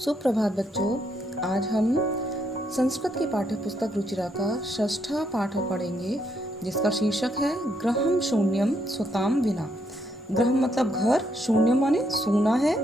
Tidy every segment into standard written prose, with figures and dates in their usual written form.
सुप्रभात बच्चों। आज हम संस्कृत की पाठ्य पुस्तक रुचिरा का 6ठा पाठ पढ़ेंगे, जिसका शीर्षक है गृहम शून्यम सुताम विना। गृहम मतलब घर, शून्य माने सूना है,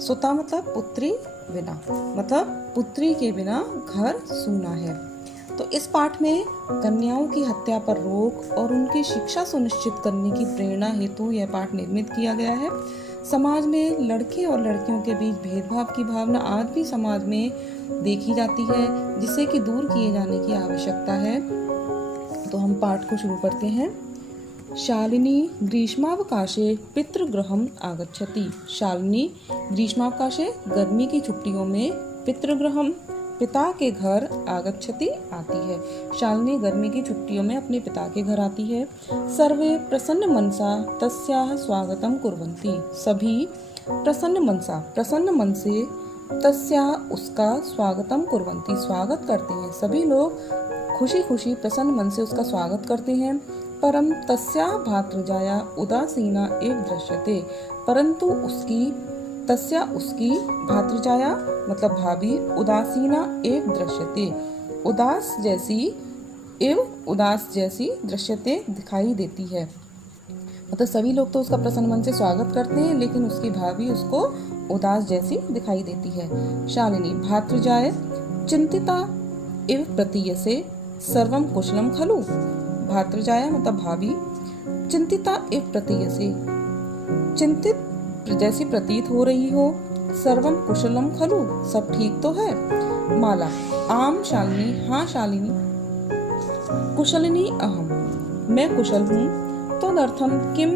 सुता मतलब पुत्री, विना मतलब पुत्री के बिना घर सूना है। तो इस पाठ में कन्याओं की हत्या पर रोक और उनकी शिक्षा सुनिश्चित करने की प्रेरणा हेतु यह पाठ निर्मित किया गया है। समाज में लड़के और लड़कियों के बीच भेदभाव की भावना आज भी समाज में देखी जाती है, जिसे कि दूर किए जाने की आवश्यकता है। तो हम पाठ को शुरू करते हैं। शालिनी ग्रीष्मावकाशे पितृगृहम आगच्छति। शालिनी ग्रीष्मावकाशे गर्मी की छुट्टियों में पितृगृहम पिता के घर आगच्छति आती है। शालिनी गर्मी की छुट्टियों में अपने पिता के घर आती है। सर्वे प्रसन्न मनसा तस्याः स्वागतम कुर्वन्ति। सभी प्रसन्न मन से तस्याः उसका स्वागतम कुर्वन्ति स्वागत करते हैं। सभी लोग खुशी खुशी प्रसन्न मन से उसका स्वागत करते हैं। परम तस्याः भातृजाया उदासीना एव दृश्यते। परंतु उसकी भातृजाया मतलब भाभी उदासीना एव दृश्यते उदास जैसी दृश्यते दिखाई देती है। मतलब सभी लोग तो उसका प्रसन्न मन से स्वागत करते हैं, लेकिन उसकी भाभी उसको उदास जैसी दिखाई देती है। शालिनी भातृजाय चिंतिता एव प्रतीयसे सर्वम कुशलम खलु। भातृजाया मतलब भाभी, चिंतिता एव प्रतीयसे चिंतित जैसी प्रतीत हो रही हो। सर्वम कुशलम खलु सब ठीक तो है। माला आम शालिनी हाँ शालिनी। कुशलिनी अहम मैं कुशल हूँ। त्वदर्थम किम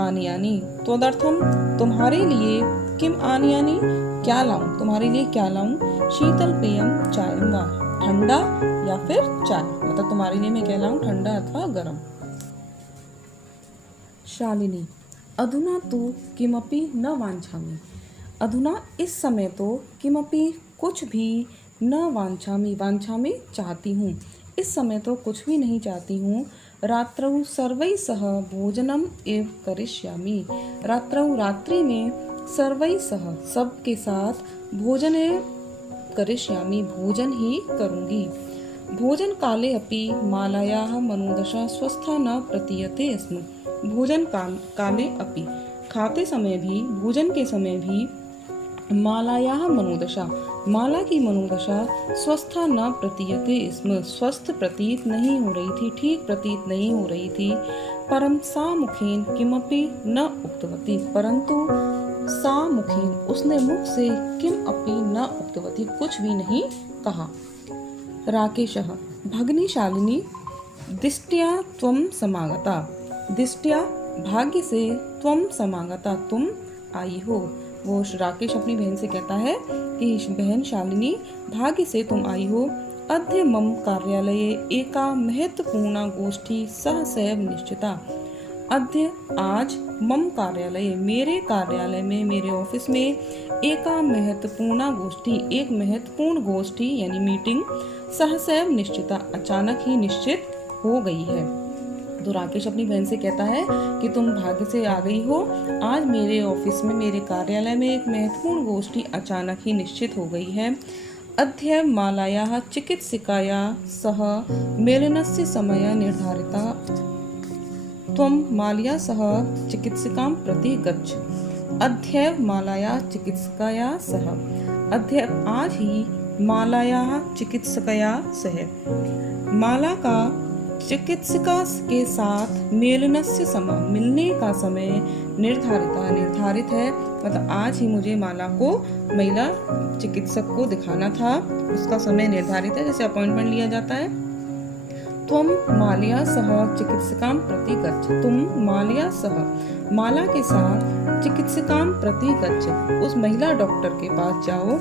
आनयानि त्वदर्थम तुम्हारे लिए किम आनयानि क्या लाऊं तुम्हारे लिए क्या लाऊं। शीतल पेयम चायम वा ठंडा या फिर चाय मतलब तुम्हारे लिए मैं क्या लाऊं ठंडा अथवा गरम। शालिनी अधुना तो किमपि न वांछामि। अधुना इस समय तो किमपि कुछ भी न वांछामि चाहती हूँ। इस समय तो कुछ भी नहीं चाहती हूँ। रात्रौ सर्वैः सह भोजनम एव करिष्यामि। रात्रि में सर्वैः सह सबके साथ भोजन करिष्यामि भोजन ही करूँगी। भोजन काले अपि मालायाः मनोदशा स्वस्था न प्रतीयते स्म। भोजन काले अपि खाते समय भी भोजन के समय भी मालायाः मनोदशा माला की मनोदशा स्वस्था न प्रतीयते स्म स्वस्थ प्रतीत नहीं हो रही थी, ठीक प्रतीत नहीं हो रही थी। परम सा मुखेन किमपि न उक्तवती। परंतु सा मुखेन उसने मुख से किम अपि न उक्तवती कुछ भी नहीं कहा। राकेशः भगिनी शालिनी दिष्ट्या त्वं समागता। दिष्ट्या भाग्य से त्वं समागता तुम आई हो। वो राकेश अपनी बहन से कहता है कि बहन शालिनी भाग्य से तुम आई हो। अद्य मम कार्यालये एका महत्वपूर्णा गोष्ठी सहसैव निश्चिता। अद्य आज मम कार्यालय मेरे कार्यालय में मेरे ऑफिस में एका महत्वपूर्णा गोष्ठी एक महत्वपूर्ण गोष्ठी यानी मीटिंग सहसैव निश्चिता अचानक ही निश्चित हो गई है। तो राकेश अपनी बहन से कहता है कि तुम भाग्य से आ गई हो। आज मेरे ऑफिस में मेरे कार्यालय में एक महत्वपूर्ण गोष्ठी अचानक ही निश्चित हो गई है। अद्य मालायाः चिकित्सिकायाः सह मेलनस्य समयः निर्धारितः। त्वं मालया सह चिकित्सिकां प्रति गच्छ। अद्य मालायाः चिकित्सिकायाः सह अद्य आज ही मालायाः चिकित्सिकायाः सह माला का चिकित्सिका के साथ मेलनस्य समय मिलने का समय निर्धारित है। मतलब आज ही मुझे माला को महिला चिकित्सक को दिखाना था, उसका समय निर्धारित है, जैसे अपॉइंटमेंट लिया जाता है। तुम मालया सह चिकित्सिकां प्रति गच्छ। तुम मालया सह माला के साथ चिकित्सिकां प्रति गच्छ उस महिला डॉक्टर के पास जाओ।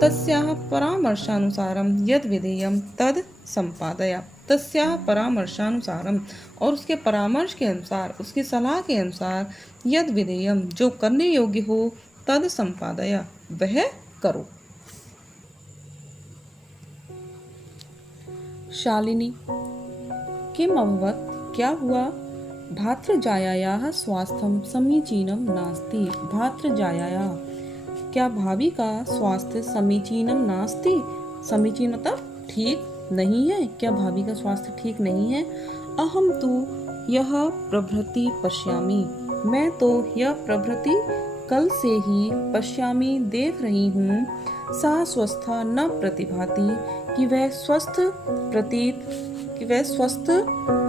तस्याः परामर्शानुसारं यद विधेयं तद संपादय। तस्याः परामर्शानुसारम और उसके परामर्श के अनुसार उसकी सलाह के अनुसार यद विधेयम जो करने योग्य हो तद संपादय वह करो। शालिनी किम अभवत् क्या हुआ। भातृजायायाः स्वास्थ्यं समीचीनं नास्ति। भातृजायायाः क्या भाभी का स्वास्थ्य समीचीनम नास्ति? समीचीन मतलब ठीक नहीं है। क्या भाभी का स्वास्थ्य ठीक नहीं है? अहम तु यह प्रभृति पश्यामि, मैं तो यह प्रभृति कल से ही पश्यामि देख रही हूँ। सा स्वस्था न प्रतिभाति, कि वह स्वस्थ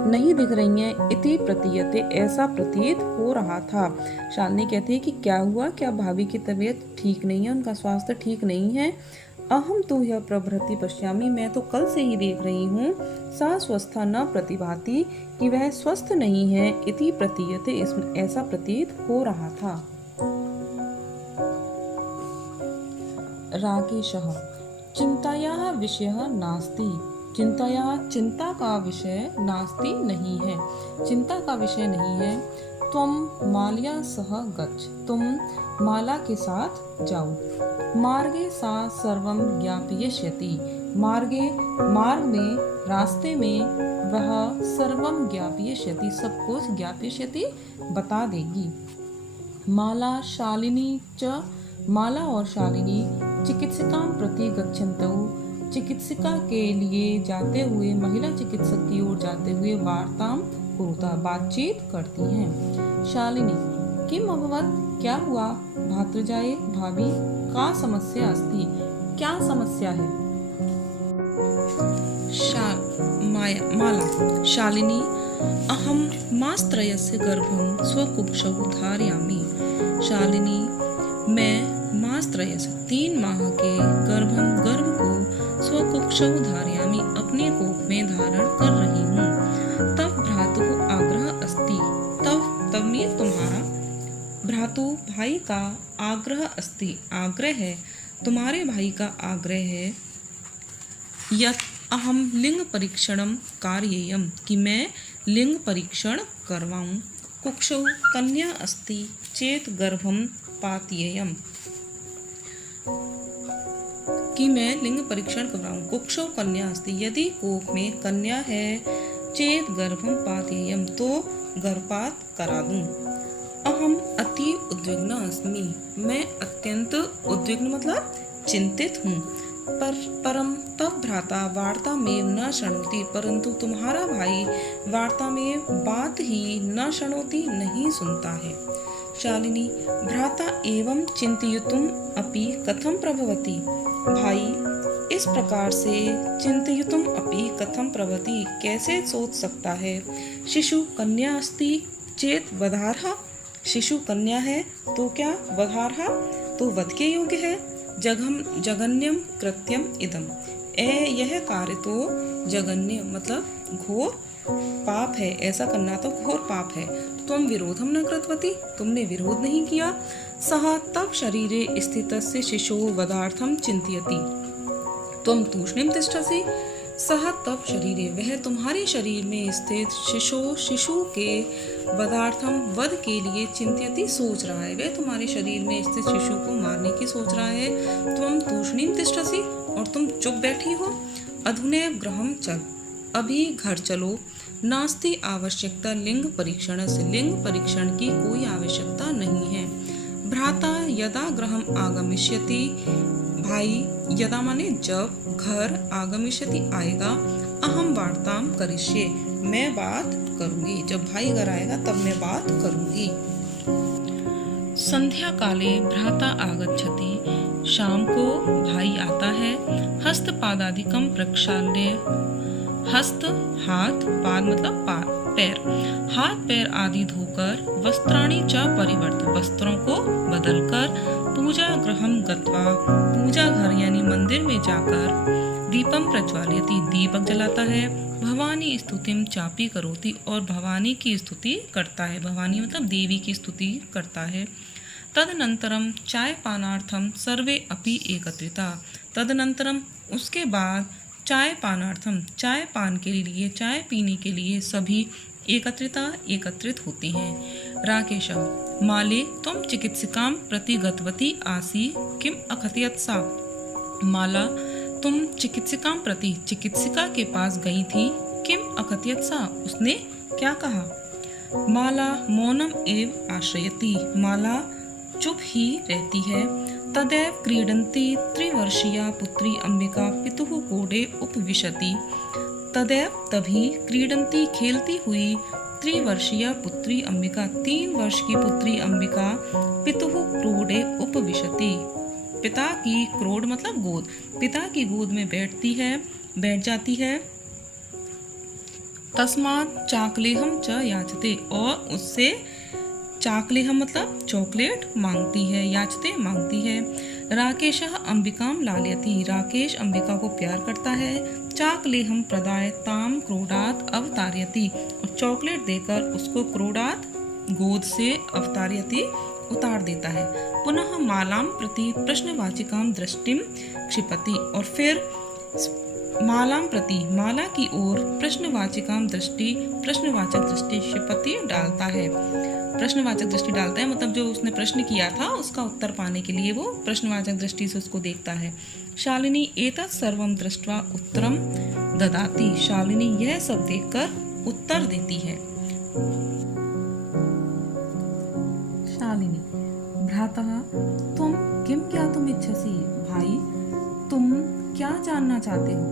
नहीं दिख रही हैं। इति प्रतीयते, ऐसा प्रतीत हो रहा था। शालिनी कहती है कि क्या हुआ, क्या भाभी की तबीयत ठीक नहीं है, उनका स्वास्थ्य ठीक नहीं है। अहम तो यह प्रभृति पश्यामि, मैं तो कल से ही देख रही हूँ। सा स्वस्था न प्रतिभाति, कि वह स्वस्थ नहीं है। इति प्रतीयते, इसमें ऐसा प्रतीत हो रहा था। राकेशः चिंतायाः विषयः नास्ति, चिंता का विषय नास्ति नहीं है, चिंता का विषय नहीं है। त्वं मालया सह गच्छ, तुम माला के साथ जाओ। मार्गे सा सर्वं ज्ञापयिष्यति, मार्ग में रास्ते में वह सर्वं ज्ञापयिष्यति, सब कुछ ज्ञापयिष्यति बता देगी। माला शालिनी च, माला और शालिनी चिकित्सिकां प्रति गच्छन्तौ, चिकित्सिका के लिए जाते हुए, महिला चिकित्सक की ओर जाते हुए वार्तां कुरुता, बातचीत करती हैं। शालिनी किम अभवत्, क्या हुआ? भातृजाये भाभी का समस्या अस्ति, क्या समस्या है? माला शालिनी अहम मासत्रयस्य गर्भं स्वकुक्षौ धारयामि। शालिनी मैं मासत्रयस्य 3 माह के गर्भ को स्वकुक्षौ धारयामि, अपने कोख में धारण कर रही हूँ। तब भ्रातुः आग्रह अस्ति, तब में तुम्हारा, भ्रातु भाई का आग्रह अस्ति, आग्रह है, तुम्हारे भाई का आग्रह है। यत् अहम लिंग परीक्षणम कार्येयम, कि मैं लिंग परीक्षण करवाऊं। कुक्षौ कन्या अस्ति चेत गर्भम पात्येयम, कि मैं लिंग परीक्षण करवाऊं। कुक्षौ कन्या अस्ति, यदि कोख में कन्या है, चेत गर्भम पात्येयम, तो गर्भपात करा दूं। अहम अति उद्विग्ना अस्मि, मैं अत्यंत उद्विग्न मतलब चिंतित हूँ। परम तब भ्राता वार्ता में न शृणोति, परंतु तुम्हारा भाई वार्ता में बात ही न शृणोति, नहीं सुनता है। शालिनी भ्राता एवं चिंतयितुम अपि कथम प्रभवति, भाई इस प्रकार से चिंतयितुम अपि कथम प्रभवति, कैसे सोच सकता है। शिशु कन्या अस्ति चेत वधार्हा, शिशु कन्या है तो क्या वधार्हा, तो वध के योग्य है। जघन्यम कृत्यम इदम, यह कार्य तो जघन्य मतलब घोर पाप है, ऐसा करना तो घोर पाप है। तुम विरोधम न कृतवती, तुमने विरोध नहीं किया। सह तब शरीरे स्थितस्य शिशो वधार्थम चिंतयति, तुम तूष्णीम तिष्ठसि। सह तब शरीरे, वह तुम्हारे शरीर में स्थित शिशु के वधार्थम वध के लिए चिंतयति सोच रहा है, वह तुम्हारे शरीर में स्थित शिशु को मारने की सोच रहा है। तुम तूष्णीम तिष्ठसि, और तुम चुप बैठी हो। अधुनैव गृहं चल, अभी घर चलो। नास्ति आवश्यकता लिंग परीक्षण से, लिंग परीक्षण की कोई आवश्यकता नहीं है। भ्राता यदा गृहं आगमिष्यति, भाई यदा माने जब, घर आगमिष्यति आएगा, अहम वार्तां करिष्ये, मैं बात करूंगी, जब भाई घर आएगा तब मैं बात करूंगी। संध्या काले भ्राता आगच्छति, शाम को भाई आता है। हस्तपादादिकं प्रक्षाल्य, हस्त हाथ, पाद मतलब पैर, हाथ पैर आदि धोकर, वस्त्राणि च परिवर्त्य, वस्त्रों को बदलकर, पूजा गृहं गत्वा, पूजा घर यानी मंदिर में जाकर, दीपम प्रज्वालयति, दीपक जलाता है। भवानी स्तुतिम चापी करोति, और भवानी की स्तुति करता है, भवानी मतलब देवी की स्तुति करता है। तदनंतरम चाय पानार्थम सर्वे अपि एकत्रिता, तदनंतरम उसके बाद चाय पानार्थम, चाय पान के लिए, चाय पीने के लिए सभी एकत्रित होते हैं। राकेश माले तुम चिकित्सिकां प्रति गतवती आसी, किम अकथयत सा, माला तुम चिकित्सिकां प्रति, चिकित्सिका के पास गई थी। किम अकथयत सा, उसने क्या कहा। माला मौनम एव आश्रयति, माला चुप ही रहती है। तदैव क्रीडन्ती त्रिवर्षीया पुत्री अंबिका पितुः कोडे उपविशति। तदैव तभी क्रीडन्ती खेलती हुई त्रिवर्षीया पुत्री अंबिका 3 वर्ष की पुत्री अंबिका पितुः क्रोडे उपविशति पिता की क्रोड मतलब गोद, पिता की गोद में बैठ जाती है। तस्मात् चाकलेहम च याचते और उससे चाकलेहम मतलब चॉकलेट मांगती है, याचते मांगती है। राकेशः अंबिकाम लालयति राकेश अंबिका को प्यार करता है। चाकलेहम प्रदाय ताम क्रोडात अवतारयति और चॉकलेट देकर उसको क्रोडात गोद से अवतारयति उतार देता है। पुनः मालाम प्रति प्रश्नवाचिकाम दृष्टिम क्षिपति और फिर मालाम प्रति माला की ओर प्रश्नवाचक दृष्टि क्षिपति डालता है। प्रश्नवाचक दृष्टि डालता है मतलब जो उसने प्रश्न किया था उसका उत्तर पाने के लिए वो प्रश्नवाचक दृष्टि से उसको देखता है। शालिनी एतत् सर्वं दृष्ट्वा उत्तरम ददाति शालिनी यह सब देखकर उत्तर देती है। शालिनी भ्रातः तुम किम ज्ञातुम् इच्छसि भाई तुम क्या जानना चाहते हो।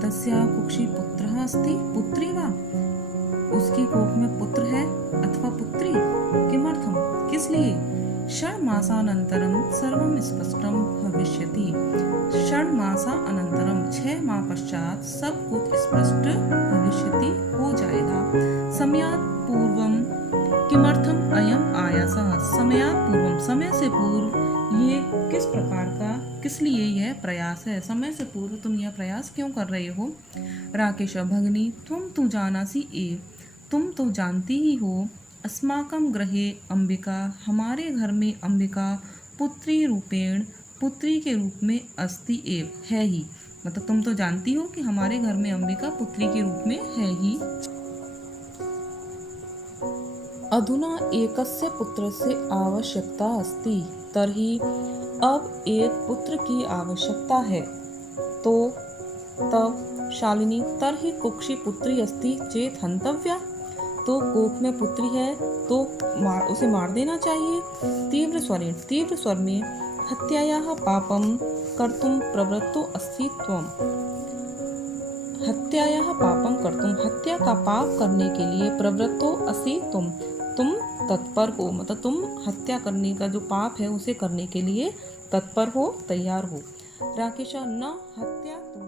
तस्या कुक्षी पुत्रः अस्ति पुत्री वा उसकी कोख में पुत्र है अथवा पुत्री। किमर्थम किस लिए। षण्मासानन्तरं सर्वं स्पष्टं भविष्यति 6 माह पश्चात सब कुछ स्पष्ट भविष्यति हो जाएगा। समयात् पूर्वं किमर्थम अयम आयासः समयात् पूर्वम समय से पूर्व ये किस प्रकार का किस लिए यह प्रयास है। समय से पूर्व तुम यह प्रयास क्यों कर रहे हो। राकेश भगिनी तुम तो जानासी एव तुम तो जानती ही हो। अस्माकं गृहे अंबिका हमारे घर में अंबिका पुत्री रूपेण पुत्री के रूप में अस्ति एव है ही मतलब तुम तो जानती हो कि हमारे घर में अंबिका पुत्री के रूप में है ही। अधुना एकस्य पुत्रस्य आवश्यकता अस्ति तर्हि अब एक पुत्र की आवश्यकता है। तो तब शालिनी तर्हि कुक्षी पुत्री अस्ति चेत हंतव्या तो कोख में पुत्री है तो उसे मार देना चाहिए। तीव्र स्वर में हत्यायाः पापं कर्तुं प्रवृत्तो अस्ति त्वं हत्यायाः पापं कर्तुं हत्या का पाप करने के लिए प्रवृत्तो अस्ति तुम तत्पर हो मतलब तुम हत्या करने का जो पाप है उसे करने के लिए तत्पर हो तैयार हो। राकेश न हत्या तुम